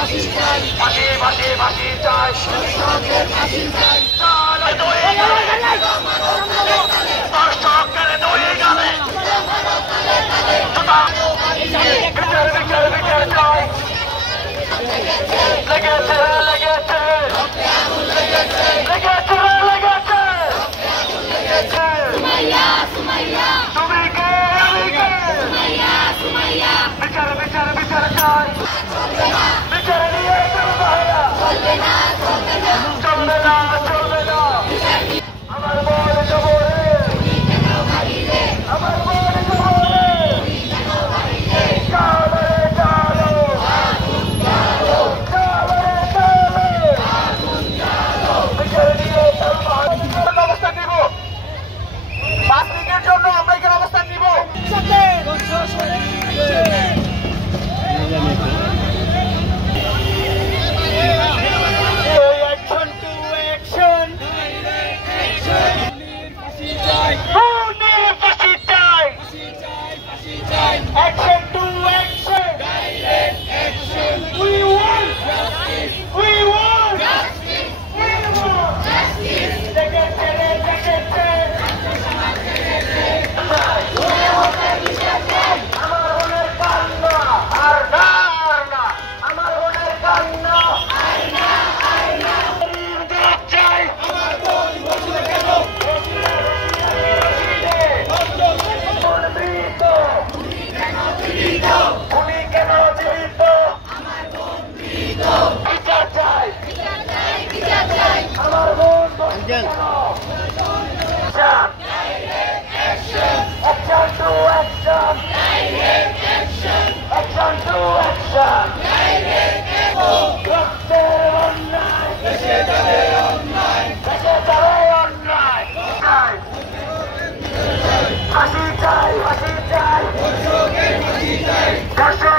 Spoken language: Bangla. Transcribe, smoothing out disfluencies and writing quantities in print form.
ফাঁসি ফাঁসি ফাঁসি চাই, চালাই দুই গালে, দর্শকের দুই গালে, বিচার বিচার বিচার চাই, লেগেছে লেগেছে লেগেছে লেগেছে, তুমি কে আমি কে, বিচার বিচার বিচার চাই, বিচার নিয়ে চলবে না চলবে না চলবে না, আমার মন জবরে, আমার মন জবরে, চালো রে চালো, চালো রে চালো, বিচার নিয়ে চলবে, অবস্থান নিব 5 মিনিটের জন্য আমরা এখানে অবস্থান নিব। Action to action! Direct action! We want justice! We want justice! We want justice! লেগেছে রে লেগেছে! আমার মনের কান্না আর না আর না! আমার মনের কান্না আর না আর না! চাই আমার মন বসে কেন? উনি কেন জীবিত? আমার বোন জীবিত। বিচার চাই, বিচার চাই, বিচার চাই। আমার বোন কেন? Direct action, action to action, direct action, action to action, direct action. রক্তের অন্যায়, দেশে চলে অন্যায়, দেশে চলে অন্যায়। চাই, ফাঁসি চাই, ফাঁসি চাই, ফাঁসি চাই।